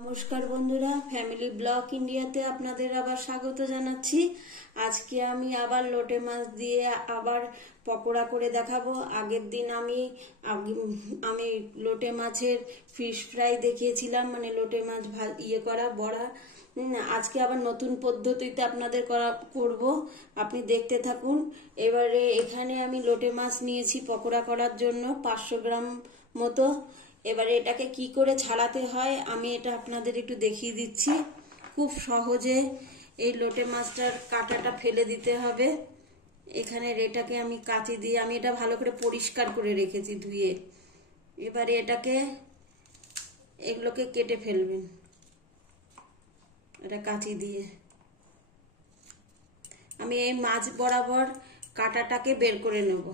নমস্কার বন্ধুরা, family blog ইন্ডিয়াতে আপনাদের আবার স্বাগত জানাচ্ছি। আজকে আমি আবার লোটে মাছ দিয়ে আবার পকোড়া করে দেখাবো। আগের দিন আমি লোটে মাছের ফিশ ফ্রাই দেখিয়েছিলাম, মানে লোটে মাছ করা বড়া। আজকে আবার নতুন পদ্ধতিতে আপনাদের করব, আপনি দেখতে থাকুন। এবারে এখানে আমি লোটে মাছ নিয়েছি পকোড়া করার জন্য 500 গ্রাম মতো। এবারে এটাকে কি করে ছাড়াতে হয় আমি এটা আপনাদের একটু দেখিয়ে দিচ্ছি। খুব সহজে এই লোটে মাছটার কাঁটাটা ফেলে দিতে হবে। এখানে এটাকে আমি কাঁচি দিয়ে আমি এটা ভালো করে পরিষ্কার করে রেখেছি ধুয়ে। এবারে এগুলোকে কেটে ফেলবেন এটা কাঁচি দিয়ে। আমি এই মাছ বরাবর কাঁটাটাকে বের করে নেব।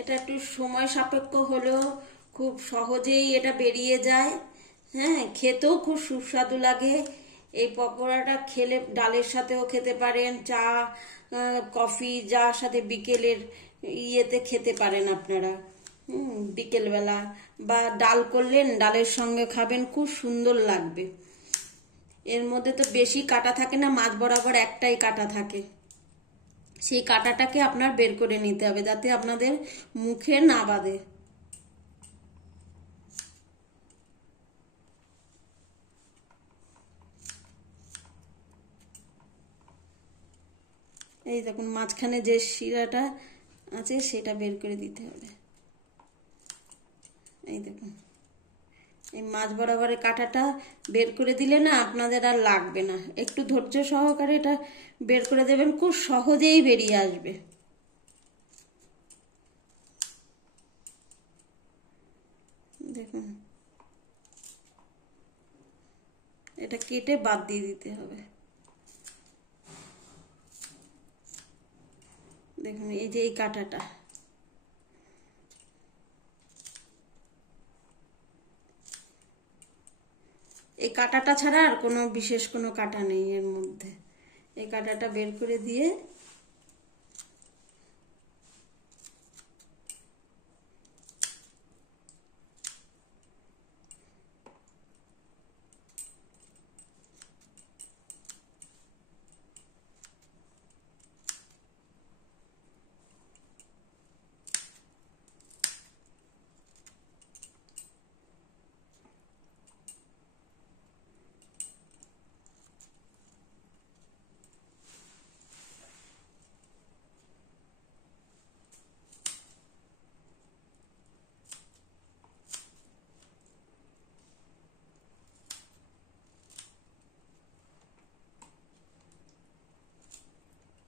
এটা একটু সময় সাপেক্ষ হলেও খুব সহজেই এটা বেরিয়ে যায়। হ্যাঁ, খেতেও খুব সুস্বাদু লাগে। এই পকোড়াটা খেলে ডালের সাথেও খেতে পারেন, চা কফি যার সাথে বিকেলের খেতে পারেন আপনারা। বিকেলবেলা বা ডাল করলেন, ডালের সঙ্গে খাবেন, খুব সুন্দর লাগবে। এর মধ্যে তো বেশি কাটা থাকে না, মাছ বরাবর একটাই কাটা থাকে। সেই কাঁটাটাকে আপনার বের করে নিতে হবে যাতে আপনাদের মুখে না বাঁধে। এই দেখুন, মাঝখানে যে শিরাটা আছে সেটা বের করে দিতে হবে। এই দেখুন, এই মাছ বরাবরের কাঁটাটা বের করে দিলে না আপনাদের আর লাগবে না। একটু ধৈর্য সহকারে এটা বের করে দেবেন, খুব সহজেই বেরিয়ে আসবে। দেখুন, এটা কেটে বাদ দিয়ে দিতে হবে। দেখুন, এই যে এই কাঁটাটা, এই কাঁটাটা ছাড়া আর কোনো বিশেষ কোনো কাঁটা নেই এর মধ্যে। এই কাঁটাটা বের করে দিয়ে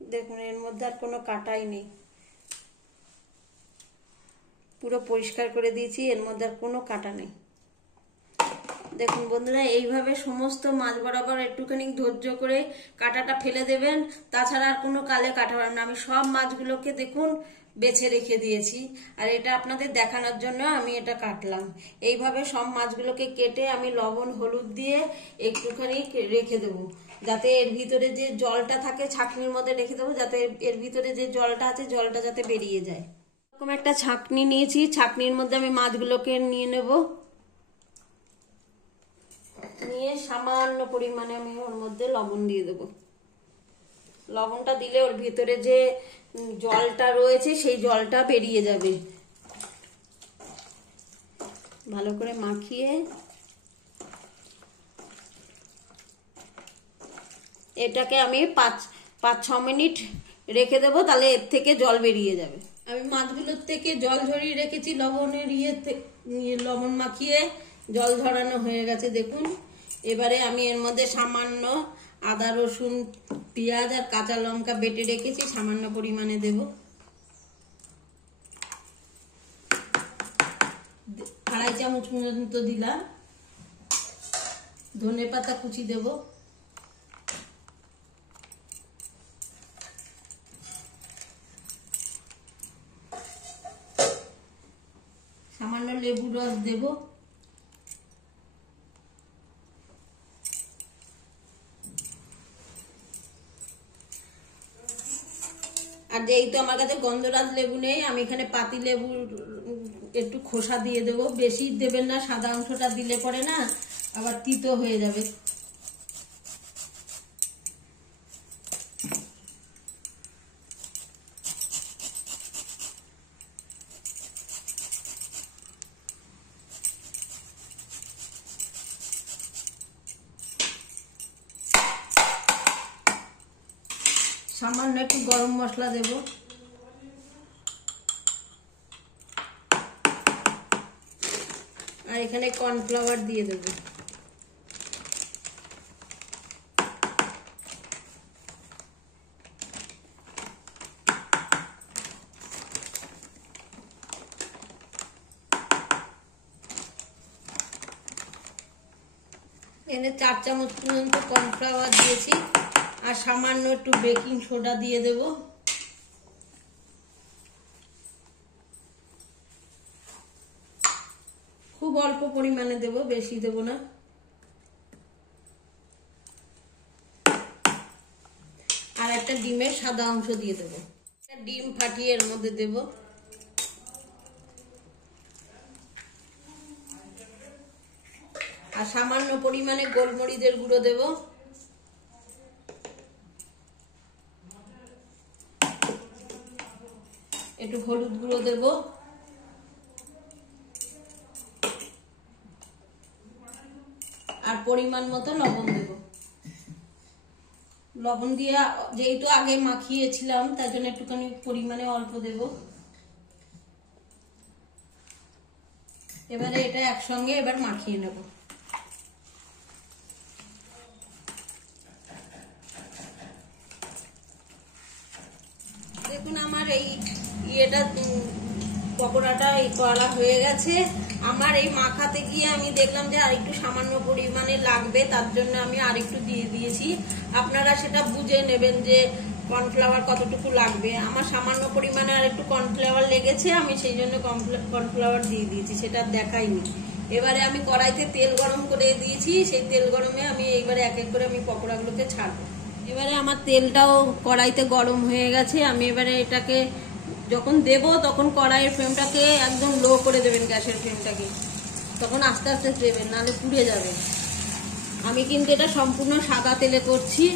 দেখুন, এর মধ্যে আর কোনো কাঁটাই নেই, পুরো পরিষ্কার করে দিয়েছি, এর মধ্যে আর কোনো কাঁটা নেই। দেখুন বন্ধুরা, এইভাবে সমস্ত মাছ বরাবর একটুখানি ধৈর্য করে কাঁটাটা ফেলে দেবেন, তাছাড়া আর কোনো কালে কাটা পারবেন না। আমি সব মাছগুলোকে দেখুন বেছে রেখে দিয়েছি, আর এটা আপনাদের দেখানোর জন্য আমি এটা কাটলাম। এইভাবে সব মাছগুলোকে কেটে আমি লবণ হলুদ দিয়ে একটুখানি রেখে দেবো, যাতে এর ভিতরে যে জলটা থাকে ছাঁকনির মধ্যে রেখে দেবো, যাতে এর ভিতরে যে জলটা আছে জলটা যাতে বেরিয়ে যায়। এরকম একটা ছাঁকনি নিয়েছি, ছাঁকনির মধ্যে আমি মাছগুলোকে নিয়ে নেব। নিয়ে সামান্য পরিমাণে আমি ওর মধ্যে লবণ দিয়ে দেবো। লবণটা দিলে ওর ভিতরে যে জলটা রয়েছে সেই জলটা বেরিয়ে যাবে। ভালো করে মাখিয়ে এটাকে আমি 5-6 মিনিট রেখে দেবো, তাহলে এর থেকে জল বেরিয়ে যাবে। আমি মাছগুলোর থেকে জল ঝরিয়ে রেখেছি, লবণ মাখিয়ে জল ঝরানো হয়ে গেছে দেখুন। এবারে আমি এর মধ্যে সামান্য আদা রসুন পেঁয়াজ আর কাঁচা লঙ্কা বেটে রেখেছি, সামান্য পরিমাণে দেব। 2.5 চামচ মতো দিলাম। ধনেপাতা কুচি দেব, সামান্য লেবুর রস দেব, আর এই তো আমার কাছে গন্ধরাজ লেবু নেই, আমি এখানে পাতি লেবু একটু খোসা দিয়ে দেবো, বেশি দেবেন না, সাদা অংশটা দিলে পরে না আবার তিতো হয়ে যাবে। সামান্য একটু গরম মশলা দেব, আর এখানে কর্নফ্লাওয়ার দিয়ে দেব। এখানে 4 চামচ পর্যন্ত কর্নফ্লাওয়ার দিয়েছি, আর সামান্য একটু বেকিং সোডা দিয়ে দেব। খুব অল্প পরিমাণে দেব, বেশি দেব না। আর একটা ডিমের সাদা অংশ দিয়ে দেব, একটা ডিম ফাটিয়ে এর মধ্যে দেব। আর সামান্য পরিমাণে গোলমরিচের গুঁড়ো দেব। একটু হলুদ গুঁড়ো দেব। আর পরিমাণ মতো লবণ দেব। লবণ দিয়ে যেহেতু আগে মাখিয়েছিলাম তার জন্য একটুখানি পরিমাণে অল্প দেব। এবারে এটা একসঙ্গে এবার মাখিয়ে নেব। দেখুন আমার এই ইয়েটা পকোড়াটা করা হয়ে গেছে। আমার এই মাখাতে গিয়ে আমি দেখলাম যে আরেকটু সামান্য পরিমাণে লাগবে, তার জন্য আমি আরেকটু দিয়ে দিয়েছি। আপনারা সেটা বুঝে নেবেন যে কর্নফ্লাওয়ার কতটুকু লাগবে। আমার সামান্য পরিমাণে আর একটু কর্নফ্লাওয়ার লেগেছে, আমি সেই জন্য কর্নফ্লাওয়ার দিয়ে দিয়েছি, সেটা দেখাইনি। এবারে আমি কড়াইতে তেল গরম করে দিয়েছি, সেই তেল গরমে আমি এইবারে এক এক করে আমি পকোড়াগুলোকে ছাড়বো। এবারে আমার তেলটাও কড়াইতে গরম হয়ে গেছে, আমি এবারে এটাকে যখন দেব তখন কড়াইয়ের ফ্লেমটাকে একদম লো করে দেবেন, গ্যাসের ফ্লেমটাকে, তখন আস্তে আস্তে দেবেন, নাহলে পুড়ে যাবে। আমি কিন্তু এটা সম্পূর্ণ সাদা তেলে করছি।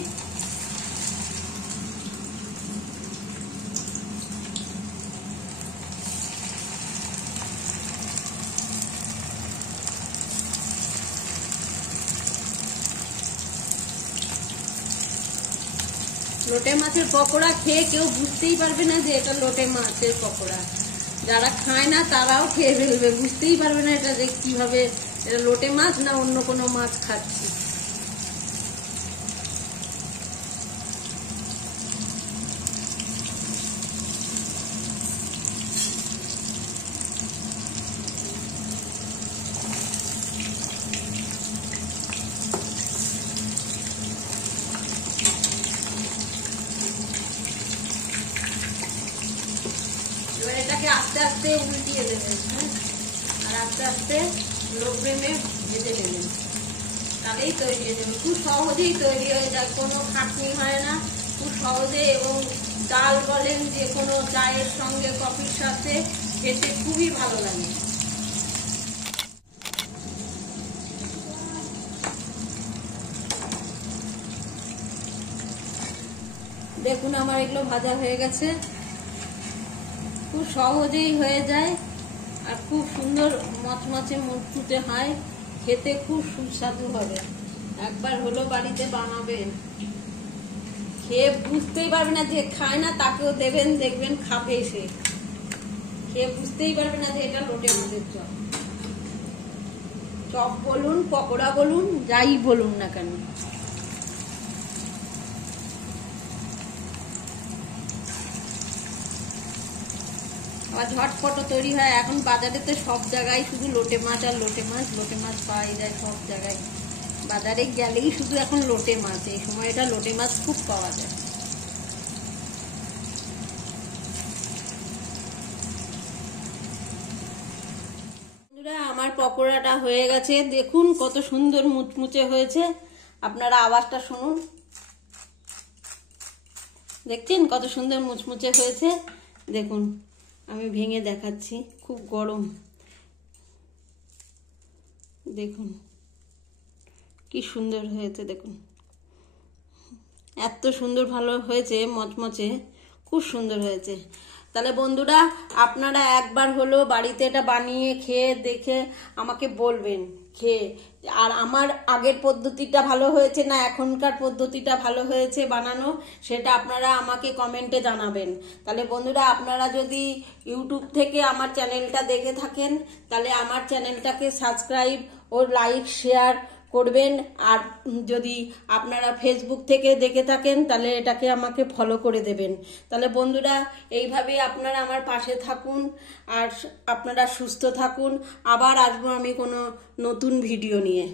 লোটে মাছের পকোড়া খেয়ে কেউ বুঝতেই পারবে না যে এটা লোটে মাছের পকোড়া। যারা খায় না তারাও খেয়ে ফেলবে, বুঝতেই পারবে না এটা যে কিভাবে এটা লোটে মাছ না অন্য কোনো মাছ খাচ্ছি। এবার এটাকে আস্তে আস্তে উল্টিয়ে দেবেন, হ্যাঁ, আর আস্তে আস্তে লো ফ্লেমে ভেজে নেবেন, তাহলেই তৈরি হয়ে যাবে। খুব সহজেই তৈরি হয়ে যায়, কোনো খাটনি হয় না, খুব সহজে। এবং ডাল বলেন, যে কোনো চায়ের সঙ্গে কফির সাথে খেতে খুবই ভালো লাগে। দেখুন আমার এগুলো ভাজা হয়ে গেছে, খুব সহজেই হয়ে যায়, আর খুব সুন্দর মচমচে মুচমুচে হয়, খেতে খুব সুস্বাদু হবে। একবার হলো বাড়িতে বানাবেন, খেয়ে বুঝতেই পারবে না, যে খায় না তাকেও দেবেন, দেখবেন খাবে সে, খেয়ে বুঝতেই পারবে না যে এটা লোটে মাছের চপ। চপ বলুন, পকোড়া বলুন, যাই বলুন না কেন। আবার ঝটপট তৈরি হয়। এখন বাজারেতে সব জায়গায় শুধু লোটে মাছ আর লোটে মাছ, লোটে মাছ পাওয়াই যায় সব জায়গায়। বাজারে গেলেই শুধু এখন লোটে মাছ, এই সময় এটা লোটে মাছ খুব পাওয়া যায়। বন্ধুরা আমার পকোড়াটা হয়ে গেছে, দেখুন কত সুন্দর মুচমুচে হয়েছে। আপনারা আওয়াজটা শুনুন। দেখছেন কত সুন্দর মুচমুচে হয়েছে। দেখুন আমি ভেঙে দেখাচ্ছি, খুব গরম। দেখুন কি সুন্দর হয়েছে, দেখুন এত সুন্দর ভালো হয়েছে, মচমচে, খুব সুন্দর হয়েছে। তাহলে বন্ধুরা আপনারা একবার হলো বাড়িতে এটা বানিয়ে খেয়ে দেখে আমাকে বলবেন খেয়ে, আর আমার আগের পদ্ধতিটা ভালো হয়েছে না এখনকার পদ্ধতিটা ভালো হয়েছে বানানো, সেটা আপনারা আমাকে কমেন্টে জানাবেন। তাহলে বন্ধুরা আপনারা যদি ইউটিউব থেকে আমার চ্যানেলটা দেখে থাকেন তাহলে আমার চ্যানেলটাকে সাবস্ক্রাইব ও লাইক শেয়ার করবেন, আর যদি আপনারা ফেসবুক থেকে দেখে থাকেন তাহলে এটাকে আমাকে ফলো করে দেবেন। তাহলে বন্ধুরা এইভাবে আপনারা আমার পাশে থাকুন, আর আপনারা সুস্থ থাকুন। আবার আসবো আমি কোনো নতুন ভিডিও নিয়ে।